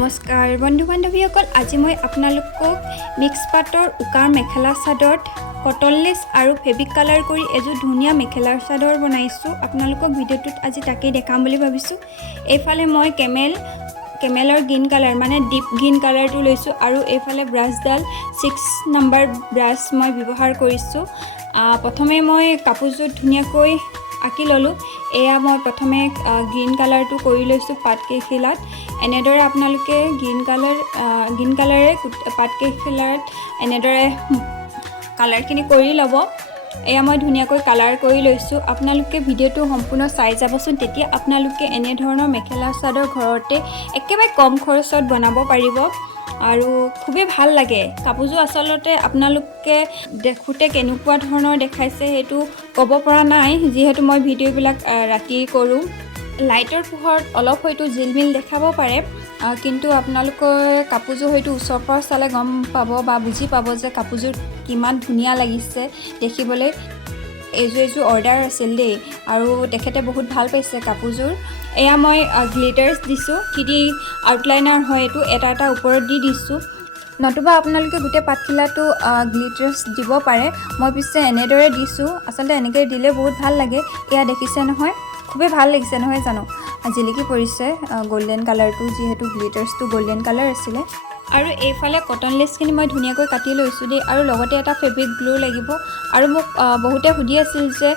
নমস্কাৰ বন্ধু বান্ধৱীসকল আজি মই আপোনালোকক মিক্স পাটৰ উকাৰ মেখেলা চাদৰত কটনলেছ আৰু ফেব্ৰিক কালাৰ কৰি এযোৰ ধুনীয়া মেখেলা চাদৰ বনাইছোঁ আপোনালোকক ভিডিঅ'টোত আজি তাকেই দেখাম বুলি ভাবিছোঁ এইফালে মই কেমেলৰ গ্ৰীণ কালাৰ মানে ডিপ গ্ৰীণ কালাৰটো লৈছোঁ আৰু এইফালে ব্ৰাছডাল 6 নম্বৰ ব্ৰাছ মই ব্যৱহাৰ কৰিছোঁ প্ৰথমে মই কাপোৰযোৰ ধুনীয়াকৈ আঁকি ললোঁ এয়া মই প্ৰথমে গ্ৰীণ কালাৰটো কৰি লৈছোঁ পাটকেইখিলাত এনেদৰে আপোনালোকে গ্ৰীণ কালাৰে পাটকেইখিলাত এনেদৰে কালাৰখিনি কৰি ল'ব এয়া মই ধুনীয়াকৈ কালাৰ কৰি লৈছোঁ আপোনালোকে ভিডিঅ'টো সম্পূৰ্ণ চাই যাবচোন তেতিয়া আপোনালোকে এনে ধৰণৰ মেখেলা চাদৰ ঘৰতে একেবাৰে কম খৰচত বনাব পাৰিব আৰু খুবেই ভাল লাগে কাপোৰযোৰ আচলতে আপোনালোকে দেখোতে কেনেকুৱা ধৰণৰ দেখাইছে সেইটো ক'ব পৰা নাই যিহেতু মই ভিডিঅ'বিলাক ৰাতি কৰোঁ লাইটৰ পোহৰত অলপ হয়তো জিলমিল দেখাব পাৰে কিন্তু আপোনালোকে কাপোৰযোৰ হয়তো ওচৰৰ পৰা চালে গম পাব বা বুজি পাব যে কাপোৰযোৰ কিমান ধুনীয়া লাগিছে দেখিবলৈ এইযোৰ অৰ্ডাৰ আছিল দেই আৰু তেখেতে বহুত ভাল পাইছে কাপোৰযোৰ এয়া মই গ্লিটাৰ্ছ দিছোঁ কিডি আউটলাইনাৰ হয় এইটো এটা ওপৰত দি দিছোঁ নতুবা আপোনালোকে গোটেই পাতখিলাটো গ্লিটাৰ্ছ দিব পাৰে মই পিছে এনেদৰে দিছোঁ আচলতে এনেকৈ দিলে বহুত ভাল লাগে এয়া দেখিছে নহয় খুবেই ভাল লাগিছে নহয় জানো জিলিকি পৰিছে গোল্ডেন কালাৰটো যিহেতু গ্লিটাৰ্ছটো গোল্ডেন কালাৰ আছিলে আৰু এইফালে কটন লেছখিনি মই ধুনীয়াকৈ কাটি লৈছোঁ দেই আৰু লগতে এটা ফেব্ৰিক গ্লু লাগিব আৰু মোক বহুতে সুধি আছিল যে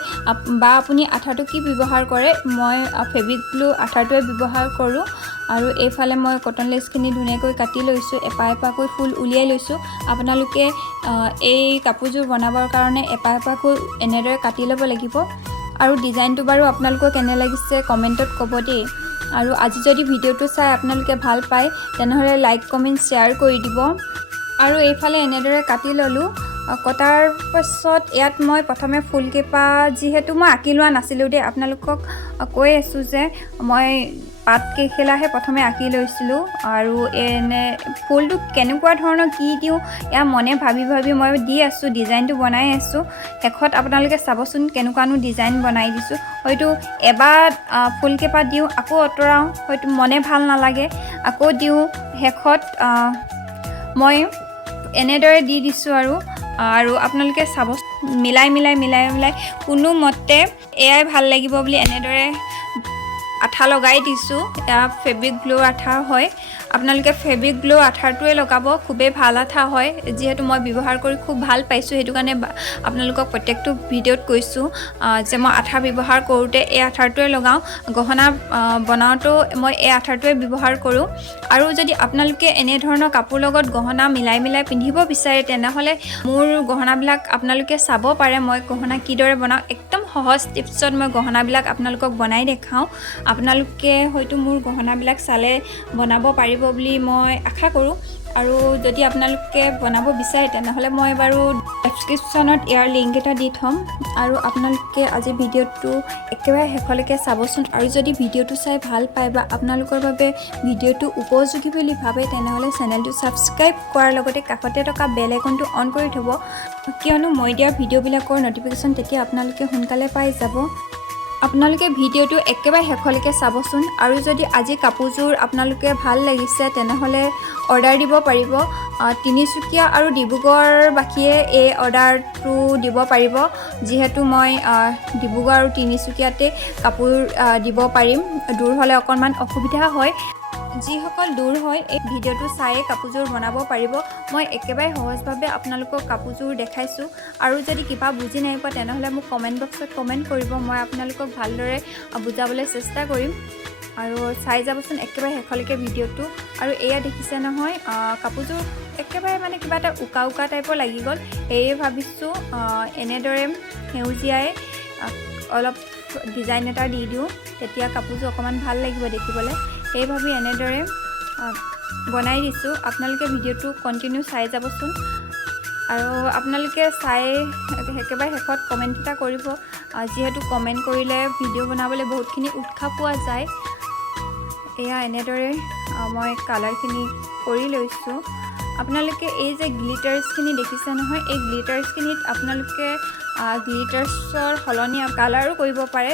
বা আপুনি আঠাটো কি ব্যৱহাৰ কৰে মই ফেব্ৰিক গ্লু আঠাটোৱে ব্যৱহাৰ কৰোঁ আৰু এইফালে মই কটন লেছখিনি ধুনীয়াকৈ কাটি লৈছোঁ এপাকৈ ফুল উলিয়াই লৈছোঁ আপোনালোকে এই কাপোৰযোৰ বনাবৰ কাৰণে এপাকৈ এনেদৰে কাটি ল'ব লাগিব আৰু ডিজাইনটো বাৰু আপোনালোকৰ কেনে লাগিছে কমেণ্টত ক'ব দেই আৰু আজি যদি ভিডিঅ'টো চাই আপোনালোকে ভাল পায় তেনেহ'লে লাইক কমেণ্ট শ্বেয়াৰ কৰি দিব আৰু এইফালে এনেদৰে কাটি ল'লোঁ কটাৰ পাছত ইয়াত মই প্ৰথমে ফুলকেইপা যিহেতু মই আঁকি লোৱা নাছিলোঁ দেই আপোনালোকক কৈ আছোঁ যে মই পাতকেইখিলাহে প্ৰথমে আঁকি লৈছিলোঁ আৰু এনে ফুলটো কেনেকুৱা ধৰণৰ কি দিওঁ এয়া মনে ভাবি মই দি আছোঁ ডিজাইনটো বনাই আছোঁ শেষত আপোনালোকে চাবচোন কেনেকুৱানো ডিজাইন বনাই দিছোঁ হয়তো এবাৰ ফুলকেইপা দিওঁ আকৌ আঁতৰাওঁ হয়তো মনে ভাল নালাগে আকৌ দিওঁ শেষত মই এনেদৰে দি দিছোঁ আৰু আপোনালোকে চাব মিলাই কোনোমতে এয়াই ভাল লাগিব বুলি এনেদৰে আঠা লগাই দিছোঁ এটা ফেব্ৰিক গ্লু আঠা হয় আপোনালোকে ফেব্ৰিক গ্লু আঠাটোৱে লগাব খুবেই ভাল আঠা হয় যিহেতু মই ব্যৱহাৰ কৰি খুব ভাল পাইছোঁ সেইটো কাৰণে আপোনালোকক প্ৰত্যেকটো ভিডিঅ'ত কৈছোঁ যে মই আঠা ব্যৱহাৰ কৰোঁতে এই আঠাটোৱে লগাওঁ গহনা বনাওঁতেও মই এই আঠাটোৱে ব্যৱহাৰ কৰোঁ আৰু যদি আপোনালোকে এনেধৰণৰ কাপোৰ লগত গহনা মিলাই পিন্ধিব বিচাৰে তেনেহ'লে মোৰ গহনাবিলাক আপোনালোকে চাব পাৰে মই গহনা কিদৰে বনাওঁ একদম সহজ টিপছত মই গহনাবিলাক আপোনালোকক বনাই দেখাওঁ আপোনালোকে হয়তো মোৰ গহনাবিলাক চালে বনাব পাৰিব বুলি মই আশা কৰোঁ আৰু যদি আপোনালোকে বনাব বিচাৰে তেনেহ'লে মই বাৰু ডেছক্ৰিপশ্যনত ইয়াৰ লিংক এটা দি থ'ম আৰু আপোনালোকে আজি ভিডিঅ'টো একেবাৰে শেষলৈকে চাবচোন আৰু যদি ভিডিঅ'টো চাই ভাল পায় বা আপোনালোকৰ বাবে ভিডিঅ'টো উপযোগী বুলি ভাবে তেনেহ'লে চেনেলটো ছাবস্ক্ৰাইব কৰাৰ লগতে কাষতে থকা বেল আইকনটো অন কৰি থ'ব কিয়নো মই দিয়া ভিডিঅ'বিলাকৰ ন'টিফিকেশ্যন তেতিয়া আপোনালোকে সোনকালে পাই যাব আপোনালোকে ভিডিঅ'টো একেবাৰে শেষলৈকে চাবচোন আৰু যদি আজি কাপোৰযোৰ আপোনালোকে ভাল লাগিছে তেনেহ'লে অৰ্ডাৰ দিব পাৰিব তিনিচুকীয়া আৰু ডিব্ৰুগড়বাসীয়ে এই অৰ্ডাৰটো দিব পাৰিব যিহেতু মই ডিব্ৰুগড় আৰু তিনিচুকীয়াতে কাপোৰ দিব পাৰিম দূৰ হ'লে অকণমান অসুবিধা হয় যিসকল দূৰ হয় এই ভিডিঅ'টো চায়ে কাপোৰযোৰ বনাব পাৰিব মই একেবাৰে সহজভাৱে আপোনালোকক কাপোৰযোৰ দেখাইছোঁ আৰু যদি কিবা বুজি নাই পোৱা তেনেহ'লে মোক কমেণ্ট বক্সত কমেণ্ট কৰিব মই আপোনালোকক ভালদৰে বুজাবলৈ চেষ্টা কৰিম আৰু চাই যাবচোন একেবাৰে শেষলৈকে ভিডিঅ'টো আৰু এয়া দেখিছে নহয় কাপোৰযোৰ একেবাৰে মানে কিবা এটা উকা টাইপৰ লাগি গ'ল সেয়ে ভাবিছোঁ এনেদৰে সেউজীয়াই অলপ ডিজাইন এটা দি দিওঁ তেতিয়া কাপোৰযোৰ অকণমান ভাল লাগিব দেখিবলৈ সেই ভাবি এনেদৰে বনাই দিছোঁ আপোনালোকে ভিডিঅ'টো কণ্টিনিউ চাই যাবচোন আৰু আপোনালোকে চাই একেবাৰে শেষত কমেণ্ট এটা কৰিব যিহেতু কমেণ্ট কৰিলে ভিডিঅ' বনাবলৈ বহুতখিনি উৎসাহ পোৱা যায় এয়া এনেদৰে মই কালাৰখিনি কৰি লৈছোঁ আপোনালোকে এই যে গ্লিটাৰ্ছখিনি দেখিছে নহয় এই গ্লিটাৰ্ছখিনিত আপোনালোকে গ্লিটাৰ্ছৰ সলনি কালাৰো কৰিব পাৰে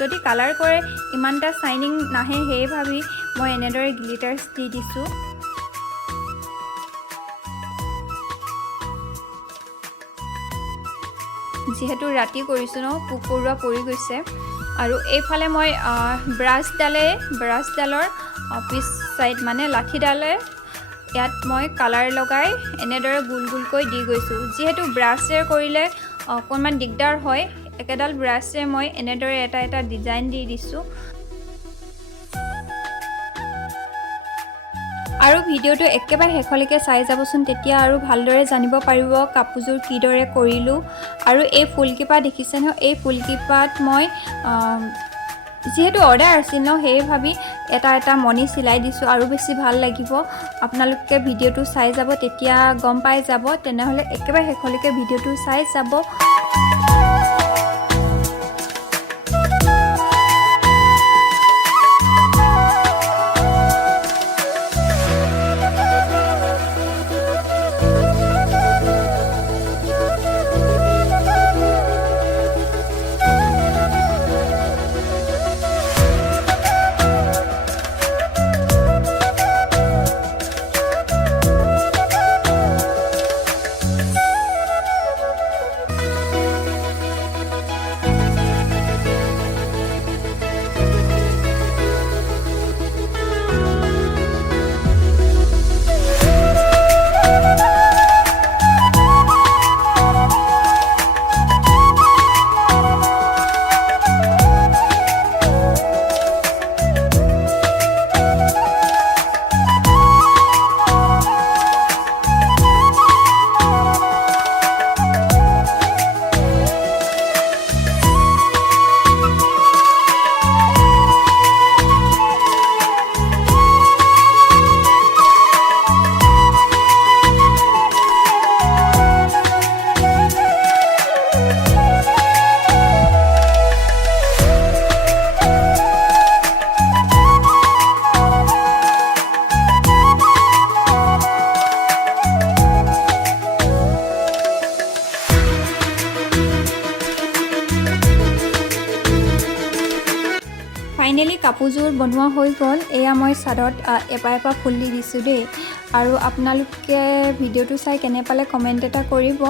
যদি কালাৰ কৰে ইমান এটা শাইনিং নাহে সেই ভাবি মই এনেদৰে গ্লিটাৰ্ছ দি দিছোঁ। যিহেতু ৰাতি কৰিছোঁ ন, পোক পৰুৱা পৰি গৈছে। আৰু এইফালে মই ব্ৰাছডালৰ পিছ চাইড মানে লাঠিডালে ইয়াত মই কালাৰ লগাই এনেদৰে গোল গোলকৈ দি গৈছোঁ। যিহেতু ব্ৰাছেৰে কৰিলে অকণমান দিগদাৰ হয়, একেডাল ব্ৰাছেৰে মই এনেদৰে এটা এটা ডিজাইন দি দিছোঁ। আৰু ভিডিঅ'টো একেবাৰে শেষলৈকে চাই যাবচোন, তেতিয়া আৰু ভালদৰে জানিব পাৰিব কাপোৰযোৰ কিদৰে কৰিলোঁ। আৰু এই ফুলকেইপাত দেখিছে নহয়, এই ফুলকেইপাত মই যিহেতু অৰ্ডাৰ আছিল ন, সেয়ে ভাবি এটা এটা মণি চিলাই দিছোঁ। আৰু বেছি ভাল লাগিব, আপোনালোকে ভিডিঅ'টো চাই যাব, তেতিয়া গম পাই যাব। তেনেহ'লে একেবাৰে শেষলৈকে ভিডিঅ'টো চাই যাব। ফাইনেলি কাপোৰযোৰ বনোৱা হৈ গ'ল। এয়া মই চাদৰত এপাহ ফুল দি দিছোঁ দেই। আৰু আপোনালোকে ভিডিঅ'টো চাই কেনে পালে কমেণ্ট এটা কৰিব।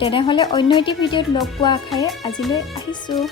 তেনেহ'লে অন্য এটি ভিডিঅ'ত লগ পোৱা আশাৰে আজিলৈ আহিছোঁ।